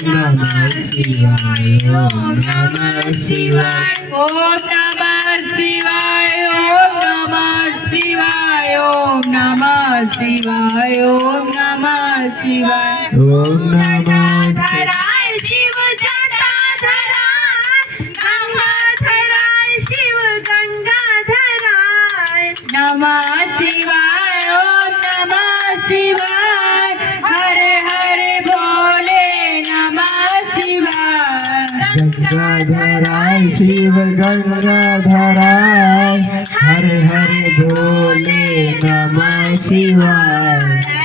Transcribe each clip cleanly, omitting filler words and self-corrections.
नमः शिवाय ओम नमः शिवाय ओम नमः शिवाय ओम नमः शिवाय ओम नमः शिवाय ओम नमः शिवाय ओम नमः धराय शिव जटाधराय गंगाधराय शिव गंगाधराय नमः शिवाय ओम नमः शिवाय हरे हरे भोले नमः शिवाय गंगाधराय शिव गंगाधराय हरे हरे भोले नमः शिवाय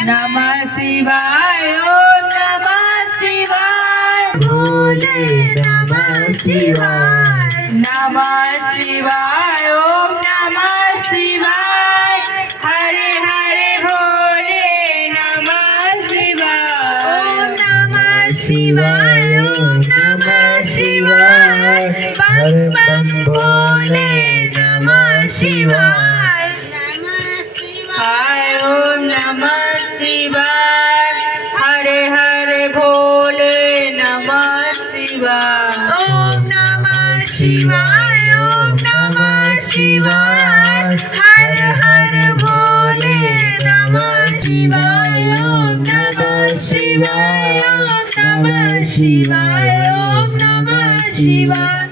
नमः शिवाय ओम नमः शिवाय भोले नमः शिवाय नमः शिवाय ओम नमः शिवाय हरे हरे भोले नमः शिवाय ओम नमः शिवाय ओम नमः शिवाय बम बम भोले नमः शिवाय हाय ओम नमः शिवाय हरे हरे भोले नमः शिवाय ओम नमः शिवाय ओम नमः शिवाय हर हर भोले नमः शिवाय ओम नमः शिवाय ओम नमः शिवाय ओम नमः शिवाय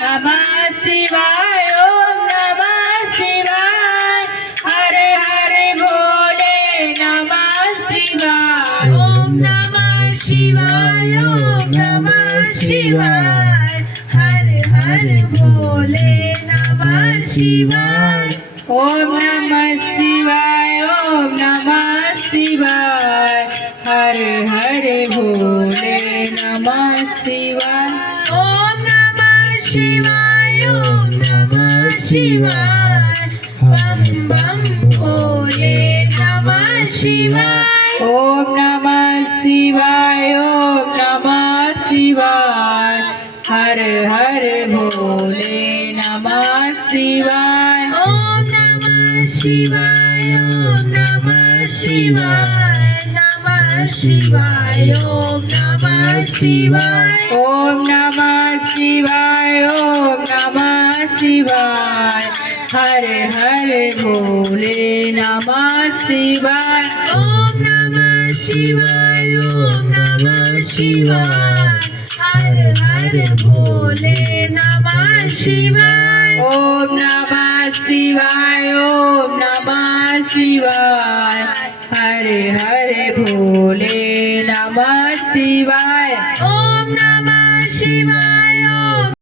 नमः शिवाय ओम नमः शिवाय हरे हरे भोले नमः शिवाय ओम नमः शिवाय ओम नमः शिवाय हर हर भोले नमः शिवाय ओम नमः शिवाय ओम नमः शिवाय हरे हरे भोले नमः शिवाय ओम नमः शिवाय ओम नमः शिवाय बम बम भोले नमः शिवाय ओम नमः शिवाय ओम नमः शिवाय हरे हरे भोले नमः शिवाय ओम नमः शिवाय ओम नमः शिवाय नमः शिवाय ओम नमः शिवाय ओम नमः शिवाय ओम नमः शिवाय हरे हरे भोले नमः शिवाय ओम नमः शिवाय ओम नमः शिवाय हर हर भोले नमः शिवाय ओम नमः शिवाय ओम नमः शिवाय हरे हरे भोले नमः शिवाय ओम नमः शिवाय